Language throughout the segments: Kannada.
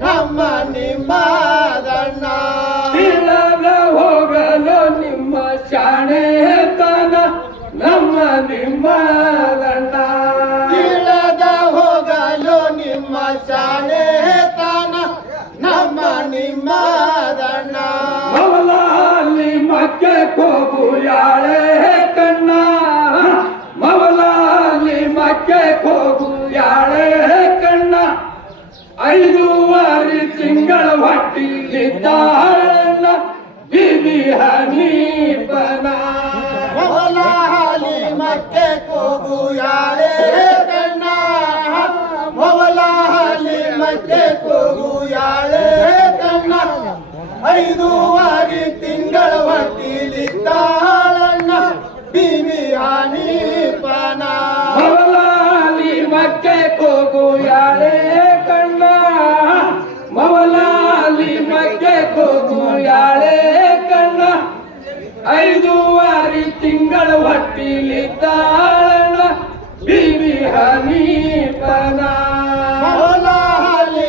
ನಮ್ಮ ನಿಮ್ಮದಣ್ಣ ತಿಳಿದ ಹೋಗಲು ನಿಮ್ಮ ಶಾಣೆತನ ನಮ್ಮ ನಿಮ್ಮ ಗಂಡ ಇಳದ ಹೋಗಲು ನಿಮ್ಮ ಶಾಲೆತನ ನಮ್ಮ ನಿಮ್ಮದಣ್ಣ ಮವಲಾಲಿ ಮಕ್ಕೆ ಕೋಬು ಯಾಳೆ ಕಣ್ಣ. ತಿಂಗಳ ಹೊಟ್ಟಿಲಿದ್ದಾಳನ್ನ ಬಿಬಿ ಹನೀಪನ ಮೊದಲ ಹಾಲಿ ಮತ್ತೆ ಕೂಗು ಯಾಳೆ ಕಣ್ಣ ಮೊದಲ ಹಾಲಿ ಮತ್ತೆ ಕೂಗು ಯಾಳೆ ಕಣ್ಣ ಐದೂವರೆ ತಿಂಗಳ ಹೊಟ್ಟಿಲಿದ್ದಾಳಣ್ಣ ಬಿಬಿ ಹಾನಿಪನ ಮವಲಾಲಿ ಮಕ್ಕೆ ಕೋಗು ಐದೂವರೆ ತಿಂಗಳ ಹೊಟ್ಟಿಲಿದ್ದಾಳಣ್ಣ ಬಿಬಿ ಹನೀಪನ ಮೌಲಾಲಿ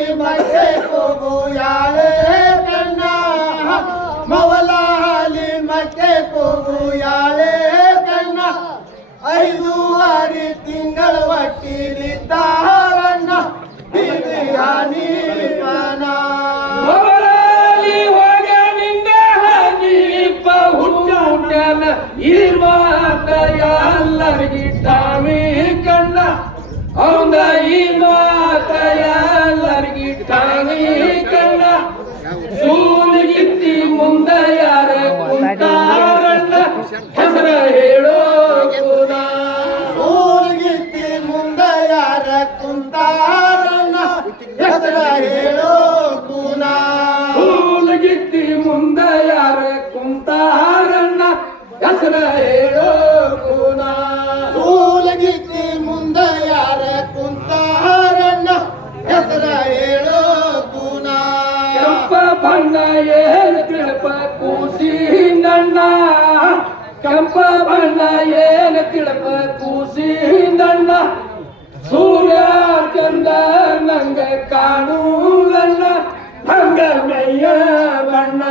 ಕೂಗು ಯಾಳೆ ಕಣ್ಣ. ಮೊದಲ ಹಾಲಿ ಮತ್ತೆ ಹೋಗು ಯಾಳೆ ಕಣ್ಣ. ಐದೂವರೆ ತಿಂಗಳ ಒಟ್ಟಿಲಿದ್ದಾಳಣ್ಣ আল্লাহর ಬಣ್ಣ ಏನು ತಿಳಪ ಕೂಸಿ ನನ್ನ ಸೂರ್ಯ ಚಂದ ನಂಗ ಕಾಣುವುದನ್ನ ಹಂಗ ಮೈಯ ಬಣ್ಣ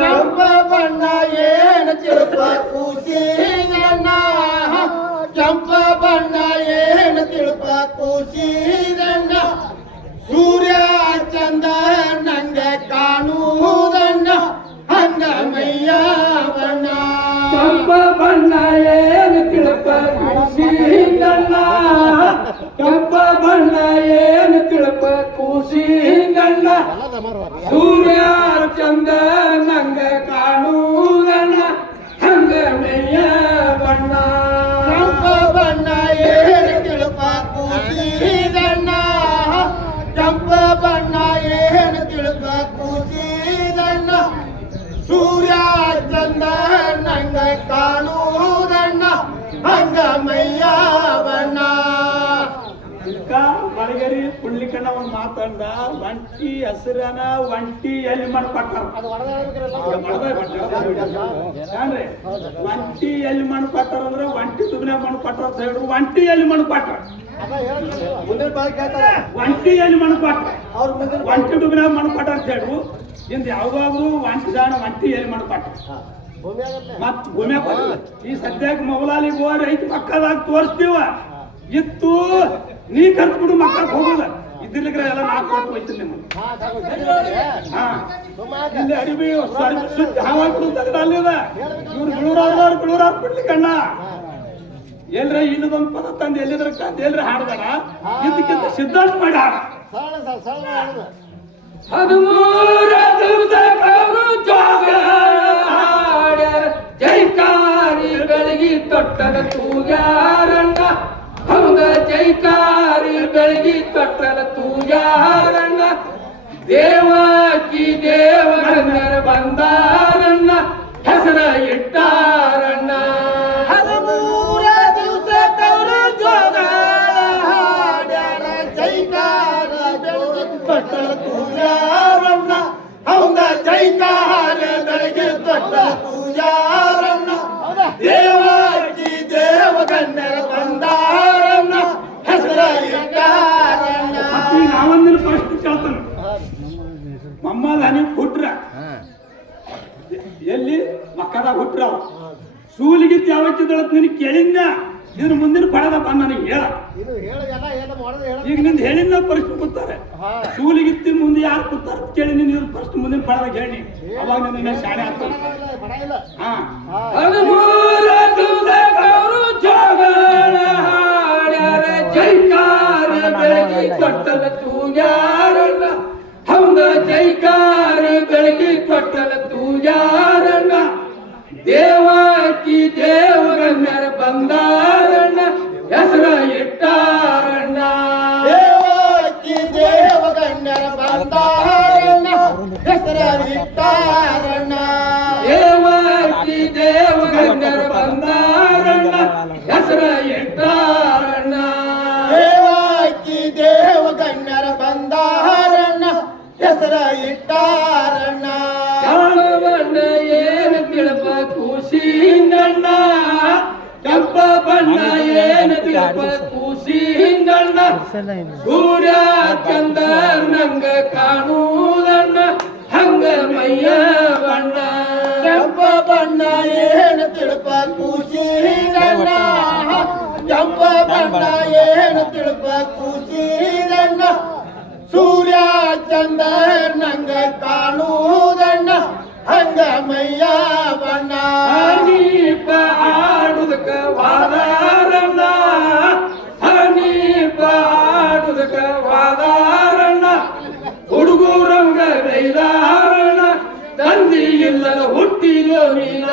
ಕೆಂಪ ಬಣ್ಣ ಏನು ತಿರುಪ ಕೂಸಿ ನನ್ನ ಕೆಂಪ ಬಣ್ಣ ಏನು ತಿಳುಪ ಕೂಸಿ ನನ್ನ ಸೂರ್ಯ ಚಂದ ನಂಗ ಕಾಣುವುದನ್ನ ಹಂಗ ಮೈಯ ಬಣ್ಣ ಕೆಂಪ ಬಣ್ಣ ಏನು ತಿಳಪ ಕೂಸಿ ನನ್ನ ಕೆಂಪ ಬಣ್ಣ ಏನು ತಿಳಪ ಕೂಸಿ ಸೂರ್ಯ ಚಂದ ನಂಗ ಕಾಣುವುದನ್ನ ಹಂಗ ಮಾತಾಡ್ದ ಒಂಟಿ ಹಸಿರನ ಒಂಟಿ ಎಲ್ಲಿ ಮಣ್ಪಟ್ಟ ಏನ್ರಿ? ಒಂಟಿ ಎಲ್ಲಿ ಮಣ್ಣು ಪಟ್ಟಾರ ಅಂದ್ರೆ ಒಂಟಿ ದುಬ್ನೆ ಮಣ್ಣು ಪಟ್ಟಾರ ಅಂತ ಹೇಳಿದ್ರು ಒಂಟಿ ಎಲ್ಲಿ ಕೇಳ್ತಾರ. ಒಂಟಿ ಎಲ್ಲಿ ಮಣ್ಣು ಪಟ್ಟ ಅವ್ರ ಒಂಟಿ ದುಬ್ನೆ ಮಣ್ಣು ಪಟ್ಟ ಅಂತ ಹೇಳಿದ್ರು ಇಂದ ಯಾವಾಗ್ಲೂ ಒಂಟಿ ಜಾಣ ಒಂಟಿ ಎಲ್ಲಿ ಆಗತ್ತೆ. ಮತ್ ಭೂಮಿ ಈ ಸದ್ಯಕ್ಕೆ ಮೊಬಲಾಲಿಗೆ ಹೋಗಿ ಐದು ಪಕ್ಕದಾಗ ತೋರಿಸ್ತೀವ? ಇತ್ತು ನೀ ಕರ್ತ್ಬಿಡು ಮಕ್ಕಳಿಗೆ ಹೋಗೋದ. ಇದ್ದಿರ್ಲಿಕ್ರೆ ಎಲ್ಲ ನಾ ಕೊಟ್ಟು ಹೋಯ್ತು ಸುಮಾರು ಇಲ್ಲಿ ಅಡಿಬಿ ಹಾವಾಗ್ಬಿಡು ತೆಗ್ದ ಅಲ್ಲಿದ ಇವ್ರು ಬಿಳುರಾದ್ರು ಬಿಳುರಾರ್ ಬಿಡ್ಲಿಕ್ಕಣ್ಣ ಎಲ್ರ ಇನ್ನೊಂದು ಪದ ತಂದು ಎಲ್ಲಿದ್ರ ಕಂದು ಎಲ್ರ ಹಾಡ್ದಾರ? ಇದಕ್ಕಿಂತ ಸಿದ್ಧಾಂತ ಮಾಡಿ ಹಾಡ. ಹದಿಮೂರ ದಿವಸ ಕರು ಜೋಗ ಜೈಕಾರಿ ಬೆಳಗಿ ತೊಟ್ಟದ ತೂಗ್ಯಾರಣ್ಣ. ಹಂಗ ಜೈಕಾರಿ ಬೆಳಗಿ ತೊಟ್ಟದ ತೂಯಾರಣ್ಣ ದೇವಕಿ ದೇವಗಂಗರ ಬಂದಾರಣ್ಣ. ಹೆಸರ ಇಟ್ಟಾರಣ್ಣ ಹದಿಮೂರ ದಿವಸ ಕೌರು ಜೋಗಾಳ ಹಾಡ್ಯಾರ ಜೈಕಾರ ಬೆಳಗ್ಗೆ ತೊಟ್ಟಲ ಪೂಜಾರಣ್ಣ ಅವಂಗ ಜೈಕಾರ ಬೆಳಗ್ಗೆ ತೊಟ್ಟಲ ಪೂಜಾರಣ್ಣ ದೇವಾಕಿ ದೇವಗಣ್ಣರ ಬಂದಾರಣ್ಣ ಹೆಸರ ಇಟ್ಟಾರಣ್ಣ ಮತ್ತೆ ನಾವೊಂದಿನ ಪ್ರಶ್ನೆ ಕೇಳ್ತಾರ ಹೇಳ್ತಾನೆ ಮಮ್ಮದ ಹನಿ ಹುಟ್ರ ಎಲ್ಲಿ ಮಕ್ಕದಾಗ ಹುಟ್ರ ಅವ. ಸೂಲಿಗೆ ಯಾವತ್ತಿದ್ದಳತ್ ನಿನ್ ಕೇಳಿಂದ ಇದ್ರ ಮುಂದಿನ ಪಡದಪ್ಪ ನನಗೆ ಹೇಳ. ಈಗ ನಿಂದ ಹೇಳಿಂದ ಪರಿಸ್ಥಿತಿ ಕೂತಾರೆ. ಸೂಲಿಗಿತ್ತಿ ಮುಂದೆ ಯಾರು ಕೂತಾರ ಕೇಳಿ ನೀನು ಪ್ರಶ್ನೆ ಮುಂದಿನ ಪಡದ ಹೇಳಿ. ಅವಾಗ ನಿನ್ನ ಶಾಣೆ ಆಗ್ತಾನೆ ಹಾ. ಹೆಸರ ಇಟ್ಟಾರಣ್ಣ ದೇವ ದೇವಗಣ್ಯರ ಬಂದಾರಣ್ಣ. ಹೆಸರ ಇಟ್ಟಾರಣ್ಣ ದೇವ ದೇವಗಣ್ಯರ ಬಂದಾರಣ್ಣ. ಹೆಸರ ಇಟ್ಟಾರಣ್ಣ ಬಣ್ಣ ಏನು ತಿಳಪ ಕೂಸಿಂಗಣ್ಣ ಕೆಂಪ ಬಣ್ಣ ಏನು ತಿಳಪ ಸೂರ್ಯ ಚಂದ್ರ ನಂಗ ಹಂಗ ಮೈಯ ಬಣ್ಣ ಕೆಂಪ ಬಣ್ಣ ಏನು ತಿಳುಪ ಕೂಸಿರಣ್ಣ ಕೆಂಪ ಬಣ್ಣ ಏನು ತಿಳುಪ ಕೂಸಿರಣ್ಣ ಸೂರ್ಯ ಚಂದ್ರನಂಗ ಕಾಣುವುದಣ್ಣ ಹಂಗ ಮೈಯ ತಂದಿ ಇಲ್ಲದ ಹುಟ್ಟಿದೋ ನೀನ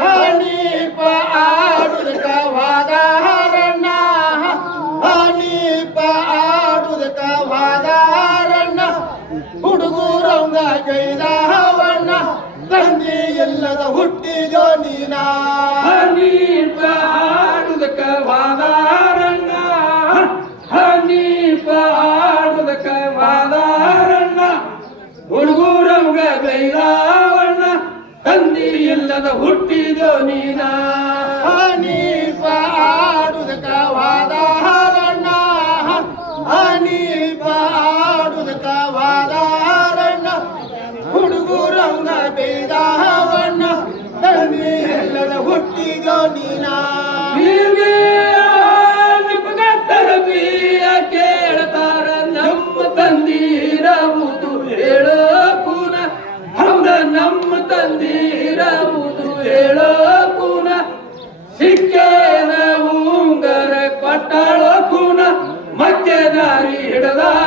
ಹನೀಪ ಆಡುದಕ ವಾದಾರಣ್ಣ ಹನೀಪ ಆಡುದಕ ವಾದಾರಣ್ಣ ಹುಡುಗರಂಗ ಗೈದಾವಣ್ಣ ತಂಗಿ ಇಲ್ಲದ ಹುಟ್ಟಿದೋ ನೀನ ಹನೀಪ ಆಡುದಕ ವಾದಾರಣ್ಣ ಹನೀಪ ಆಡುದಕ ವಾದಾರಣ್ಣ ಹುಡುಗರಂಗ ಬೈದಾವಣ್ಣ ತಂದಿ ಇಲ್ಲದ ಹುಟ್ಟಿದೋ ನೀನ. ಹನೀಪ ಆಡುದಕ ವಾದಾರಣ್ಣ. ಹನೀಪ ಆಡುದಕ ವಾದಾರಣ್ಣ. ಹುಡುಗರಂಗ ಬೇದಾವಣ್ಣ. ತಂದಿ ಇಲ್ಲದ ಹುಟ್ಟಿದೋ ನೀನ. ಕೇಳ್ತಾರ ನಮ್ಮ ತಂದಿರವುದು ಹೇಳೋ ಕೂನ ಹೌದ ನಮ್ಮ ತಂದಿರವುದು ಹೇಳೋ ಕೂನ ಸಿಕ್ಕೇನ ಉಂಗರ ಕೊಟ್ಟಾಳೋ ಮತ್ತೆ ದಾರಿ ಹಿಡದಾರಣ್ಣ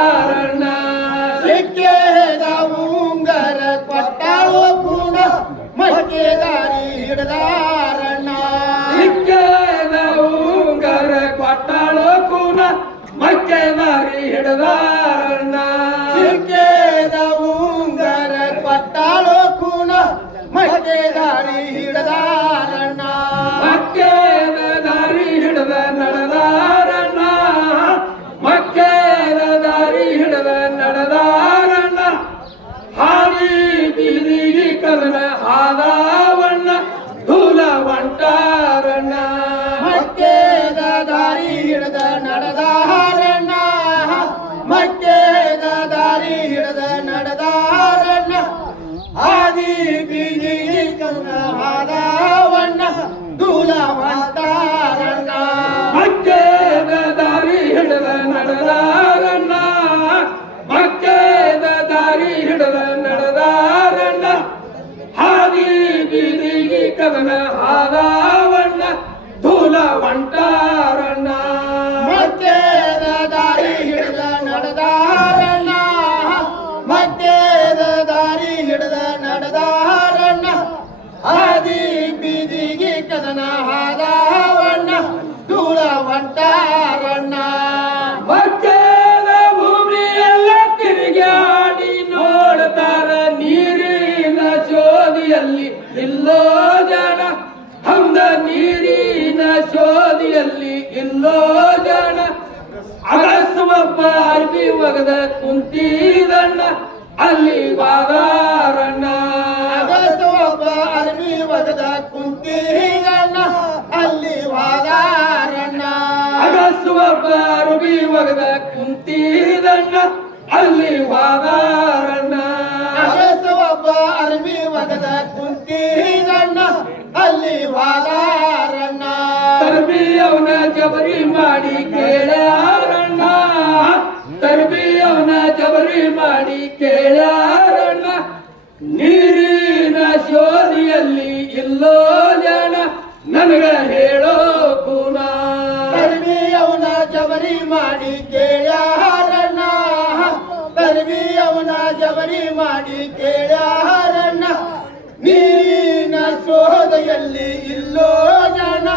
ನಡೆದಾರಣ್ಣ ಮಕ್ಕೇದ ದಾರಿ ಹಿಡದ ನಡೆದಾರಣ್ಣ ಹಾದಿ ಬೀದಿಗೆ ಕದನ ಹಾದಾವಣ್ಣ ಧೂಲ ಒಂಟಾರಣ್ಣ ಜೋದಿಯಲ್ಲಿ ಇಲ್ಲೋ ಜನ ಹಂದ ನೀರಿನ ಶೋಧಿಯಲ್ಲಿ ಇಲ್ಲೋ ಜನ. ಅಗಸುವಪ್ಪ ಅರ್ಬಿ ಒಗದ ಕುಂತಿದಣ್ಣ ಅಲ್ಲಿ ಬಾದಾರಣ್ಣ ಅಗಸೊಬ್ಬ ಅರ್ಮಿ ಒಗದ ಕುಂತಿದಣ್ಣ ಅಲ್ಲಿ ವಾದಾರಣ್ಣ ಅಗಸುವಪ್ಪ ಅರ್ಬಿ ಒಗದ ಕುಂತಿದಣ್ಣ ಅಲ್ಲಿ ಅಗಸವೊಬ್ಬ ಅರ್ಬಿ ಒಗದ ಕುಂತಿಗಣ್ಣ ಅಲ್ಲಿ ವಾಲಾರಣ್ಣ. ತರ್ಬಿ ಅವನ ಜಬರಿ ಮಾಡಿ ಕೇಳ್ಯಾರಣ್ಣ ತರ್ಬಿ ಅವನ ಜಬರಿ ಮಾಡಿ ಕೇಳ್ಯಾರಣ್ಣ ನೀರಿನ ಶೋಧಿಯಲ್ಲಿ ಇಲ್ಲೋ ಜನ ನನಗ ಹೇಳೋ ಕೂನ ತರ್ಬಿ ಅವನ ಜಬರಿ ಮಾಡಿ ಕೇಳಾರಣ್ಣ. ತರ್ಬಿ ಅವನ ಜಬರಿ ಮಾಡಿ ಕೇಳ್ಯಾರಣ್ಣ ನೀರಿನ ಶೋಧೆಯಲ್ಲಿ ಇಲ್ಲೋ ಜನ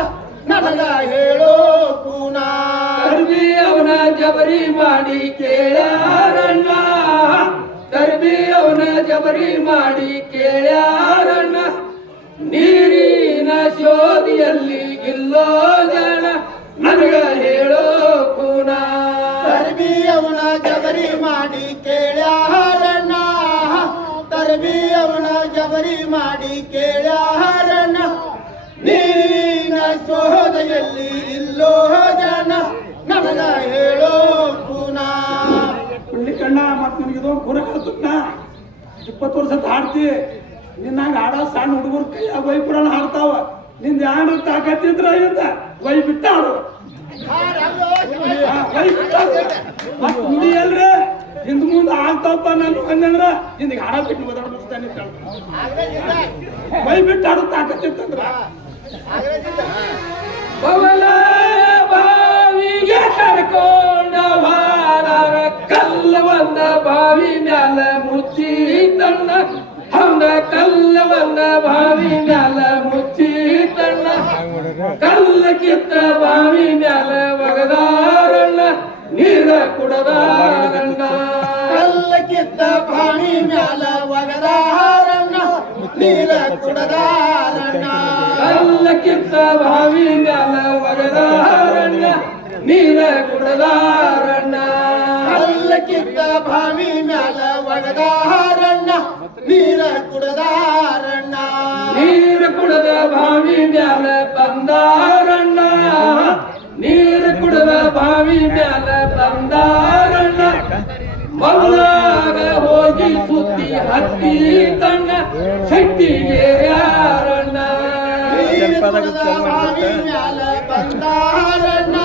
ನನಗ ಹೇಳೋ ಕೂನ ತರ್ಬಿ ಅವನ ಜಬರಿ ಮಾಡಿ ಕೇಳ್ಯಾರಣ್ಣ. ತರ್ಬಿ ಅವನ ಜಬರಿ ಮಾಡಿ ಕೇಳ್ಯಾರಣ್ಣ. ನೀರಿನ ಶೋಧಿಯಲ್ಲಿ ಇಲ್ಲೋ ಜನ ನನಗ ಹೇಳೋ ಕೂನ ತರ್ಬಿ ಅವನ ಜಬರಿ ಮಾಡಿ ಕೇಳ್ಯಾರಣ್ಣ. ತರ್ಬಿ ಅವನ ಜಬರಿ ಮಾಡಿ ಕೇಳ್ಯಾರಣ್ಣ ಜನ ನನಗ ಹೇಳೋ ಪುನಾ. ಹುಳ್ಳಿ ಕಣ್ಣ ಮತ್ ನಿನಗಿದು ಕುರ ಹೇಳ್ತುನ್ನ ಇಪ್ಪತ್ತು ವರ್ಷದ ಹಾಡ್ತಿ ನಿನ್ನಂಗ ಆಡೋ ಸಣ್ಣ ಹುಡುಗರು ಕೈಯಾಗ ವೈ ಬಿಡೋಣ ಹಾಡ್ತಾವ. ನಿಂದ ಯಾರು ತಾಕತ್ತಿದ್ರ ಇಂದ ವೈ ಬಿಟ್ಟ ಹಾಡು. ವೈ ಬಿಟ್ಟ ಮತ್ತೆ ಮತ್ ಹುಡಿ ಅಲ್ರಿ ಹಿಂದ್ ಮುಂದೆ ಆಗ್ತಾವಪ್ಪ ನಾನು ಅಂದಂದ್ರ ನಿಂದ ಹಾಡ ಬಿಟ್ಟು ಹೇಳ್ತಾನೆ. ವೈ ಬಿಟ್ಟು ಹಾಡು ತಾಕತ್ತಿತ್ತಂದ್ರ ಬವಲ ಬಾವಿಗೆ ಕರ್ಕೊಂಡ ವಾರಾರ ಕಲ್ಲ ಒಂದ ಬಾವಿ ಮ್ಯಾಲ ಮುಚ್ಚಿ ತಣ್ಣ ಅವನ ಕಲ್ಲ ಒಂದ ಬಾವಿ ಮ್ಯಾಲ ಮುಚ್ಚಿ ತಣ್ಣ ಕಲ್ಲ ಕಿತ್ತ ಬಾವಿ ಮ್ಯಾಲ ಒಗದಾರಣ್ಣ ನೀರ ಕುಡದಾರಣ್ಣ ಕಲ್ಲ ಕಿತ್ತ ಬಾವಿ ಮ್ಯಾಲ ಒಗದಾರಣ್ಣ ನೀರ ಕುಡದಾರಣ್ಣ ಕಲ್ಲ ಕಿತ್ತ ಬಾವಿ ಮ್ಯಾಲ ಒಗದಾರಣ್ಣ ನೀರ ಕುಡದಾರಣ್ಣ. ಅಲ್ಲಕ್ಕಿದ್ದ ಬಾವಿ ಮ್ಯಾಲ ಒಗದಾರಣ್ಣ ನೀರ ಕುಡದಾರಣ್ಣ. ನೀರು ಕುಡದ ಭಾವಿ ಮ್ಯಾಲ ಬಂದಾರಣ್ಣ. ನೀರು ಕುಡದ ಭಾವಿ ಮ್ಯಾಲ ಬಂದಾರಣ್ಣ. ಮೌಲಾಗ ಹೋಗಿ ಸುತ್ತಿ ಹತ್ತಿ ತಣ್ಣ. ಶಕ್ತಿಗೆ ಯಾರಣ್ಣ ನೀರ ಕುಡದ ಬಾವಿ ಮ್ಯಾಲ ಬಂದಾರಣ್ಣ.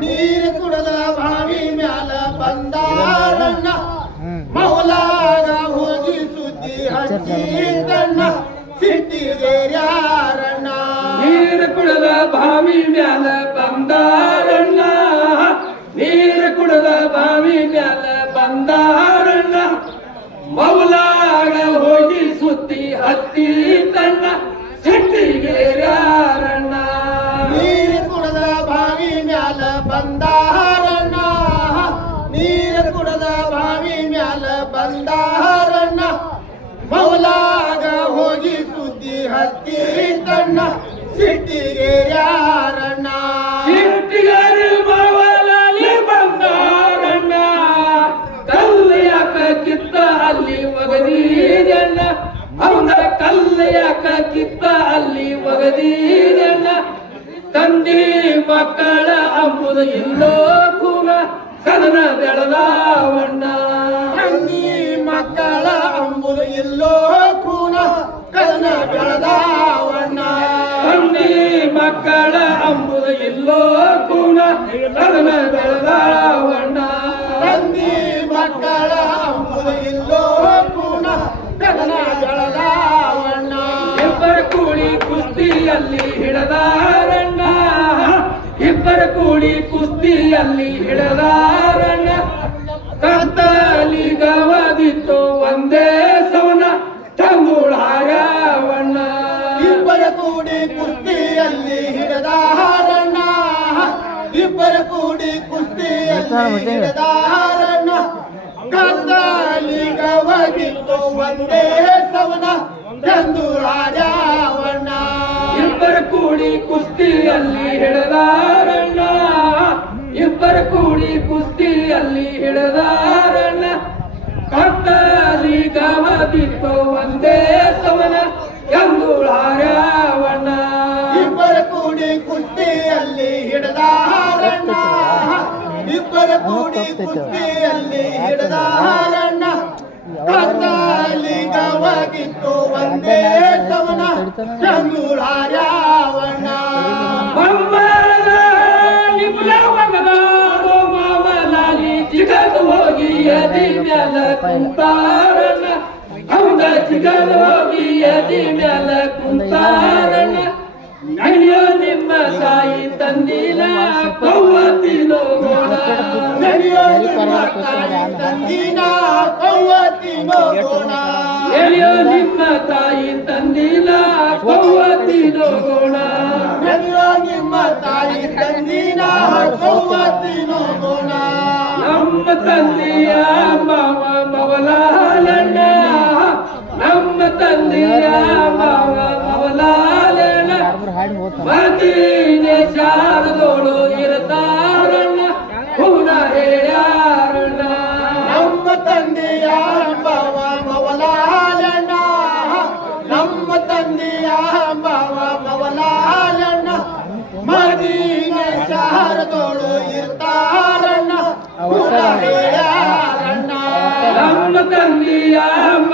ನೀರು ಕುಡದ ಬಾವಿ ಮ್ಯಾಲ ಬಂದಾರಣ್ಣ. ಮೌಲಾಗ ಹೋಗಿ ಸುದ್ದಿ ಹತ್ತಿ ತಣ್ಣ ಸಿಟ್ಟಿಗೆ ಯಾರಣ್ಣ? ನೀರು ಕುಡದ ಬಾವಿ ಮ್ಯಾಲ ಬಂದಾರಣ್ಣ. ನೀರು ಕುಡದ ಬಾವಿ ಮ್ಯಾಲ ಬಂದಾರಣ್ಣ. ಮೌಲಾಗ ಹೋಗಿ ಸುತ್ತಿ ಹತ್ತಿ ತಣ್ಣ ಶೆಟ್ಟಿಗೆ ಬಂದಾರಣ್ಣ, ನೀರು ಕುಡದ ಬಾವಿ ಮ್ಯಾಲ ಬಂದಾರಣ್ಣ. ಮೌಲಾಗ ಹೋಗಿ ಸುದ್ದಿ ಹತ್ತಿ ತಣ್ಣ ಸಿಟ್ಟಿಗೆ ಯಾರಣ್ಣ ಮವಲಲ್ಲಿ ಬಂದಾರಣ್ಣ. ಕಲ್ಲು ಯಾಕ ಕಿತ್ತ ಅಲ್ಲಿ ಒಗದೀರಣ್ಣ. ಅವನ ಕಲ್ಲ ಯಾಕ ಕಿತ್ತ ಅಲ್ಲಿ ಒಗದೀರಣ್ಣ. ತಂದಿ ಮಕ್ಕಳ ಅಂಬುದು ಇಲ್ಲೋ ಕೂನ ಕದನ ಬೆಳೆದಾವಣ್ಣ ಕೂಡಿ ಹಿಡದಾರಣ ಗವದಿತ್ತು ಒಂದೇ ಸೌನ ತಂಗುಳಾಗವಣ್ಣ ಇಬ್ಬರ ಕೂಡಿ ಕುಸ್ತಿಯಲ್ಲಿ ಹಿಡದಾರಣ. ಇಬ್ಬರ ಕೂಡಿ ಕುಸ್ತಿಯಲ್ಲಿ ಹಿಡದಾರಣ. ಕತ್ತಲಿ ಗವದಿತ್ತು ಒಂದೇ ಸೌನ ತಂದು ರಾಜಾವಣ್ಣ ಇಬ್ಬರ ಕೂಡಿ ಕುಸ್ತಿಯಲ್ಲಿ ಹಿಡದಾರಣ್ಣ ಇಬ್ಬರ ಕೂಡಿ ಕುಸ್ತಿಯಲ್ಲಿ ಹಿಡದಾರಣ್ಣ. ಕತ್ತಲಿ ಗವದಿತ್ತು ಒಂದೇ ಸಮನ ಎಂದು ಎಂದುಳಾಗವಣ್ಣ ಇಬ್ಬರ ಕೂಡಿ ಕುಸ್ತಿಯಲ್ಲಿ ಹಿಡದಾರಣ್ಣ. ಇಬ್ಬರ ಕೂಡಿ ಕುಸ್ತಿಯಲ್ಲಿ ಹಿಡಿದ ಹಾರಣ್ಣ ಕತ್ತಲಿಗವಾಗಿತ್ತು ಒಂದೇ ಸಮನ ಎಂದು ಚಿಗದ್ ಹೋಗಿ ಎದಿ ಮ್ಯಾಲ ಕುಂತಾರಣ ಹೌದ ಚಿಗದ್ ಹೋಗಿ ಎದಿ ಮ್ಯಾಲ ಕುಂತಾರಣ ನಡೆಯೋ ನಿಮ್ಮ ತಾಯಿ ತಂದಿನ ಕೌವತಿನೋ ನೋಡ ನಡೆಯೋ ನಿಮ್ಮ ತಾಯಿ ತಂದಿನ ಕೌವತಿನೋ ಗೋಣ ನಡೆಯೋ ನಿಮ್ಮ ತಾಯಿ ತಂದಿನ ಕೌವತಿನೋ ನೋಡ ನಡೆಯೋ ನಿಮ್ಮ ತಾಯಿ ತಂದಿನ ಕೌವತಿನೋ ಗೋಣ ನಮ್ಮ ತಂದೆಯ ಮಾವ ಮವಲಾಲಣ್ಣ ನಮ್ಮ ತಂದೆಯ ಮಾವ ಮವಲಾಲಣ್ಣ ಮದೀನೆ ಶಾರದೋಳು ಇರ್ತಾರಣ್ಣ ಹುನ ಹೇಳ್ಯಾರಣ್ಣ ನಮ್ಮ ತಂದೆಯ ಬಾವ ಮವಲಾಲಣ್ಣ ನಮ್ಮ ತಂದೆಯ ಬಾವ ಮವಲಾಲಣ್ಣ ಮದೀನೆ ಶಾರದೋಳು ಇರ್ತಾರಣ್ಣ ಊಟ ಹೇಳ್ಯಾರಣ್ಣ ನಮ್ಮ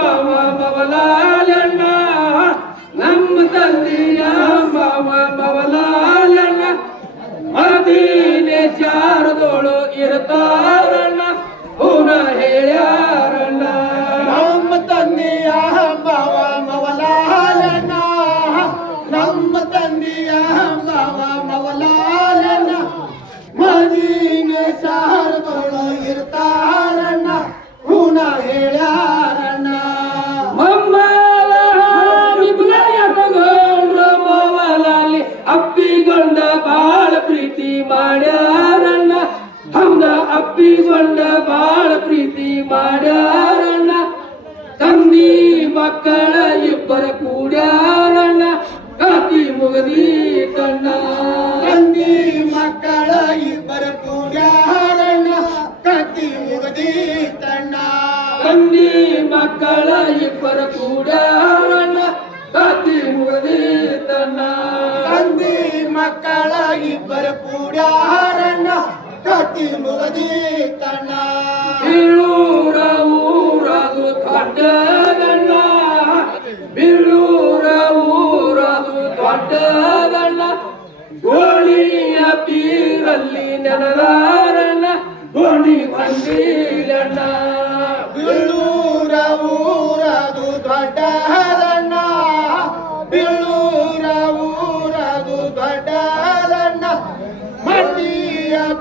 இப்பரப்பூடாரண்ணா காத்தி முகதே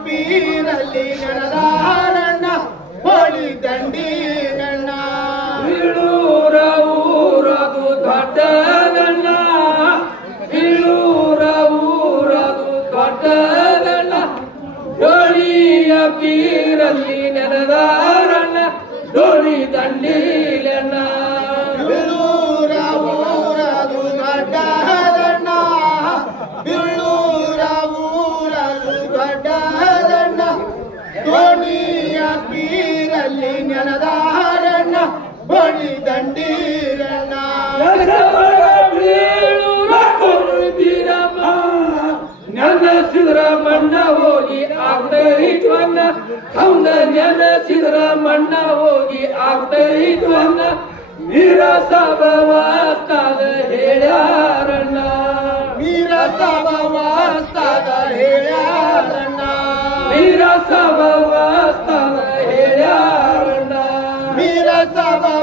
ಪೀರಲ್ಲಿ ಗಣದಾರಣ್ಣ, ಹೋಳಿ ದಂಡೀರಣ್ಣ. ಇಳೂರ ಊರದು ದೊಡ್ಡದಣ್ಣ ಇಳೂರ ಊರದು ದೊಡ್ಡದಣ್ಣ. ಡೋಳಿಯ ಪೀರಲ್ಲಿ ನೆನದಾರಣ್ಣ, ಡೋಳಿ ದಂಡೀಲಣ್ಣ ಪೀರಲ್ಲಿ ನೆನದಾರಣ್ಣ ಬಳಿ ದಂಡೀರಣ್ಣ. ನೆನಸಿದ್ರ ಹೋಗಿ ಆಗ್ತೈತ್ವನ್ನ ಹೌದ ನೆನಸಿದ್ರ ಮಣ್ಣ ಹೋಗಿ ಆಗ್ತೈತ್ವನ್ನ ನೀರ ಸಭವಾಸ್ತಾದ ಹೇಳ್ಯಾರಣ್ಣ ವೀರ ಸಭವಾಸ್ತಾದ ಹೇಳ್ಯಾರಣ್ಣ ನೀರ মুর্দাবাদ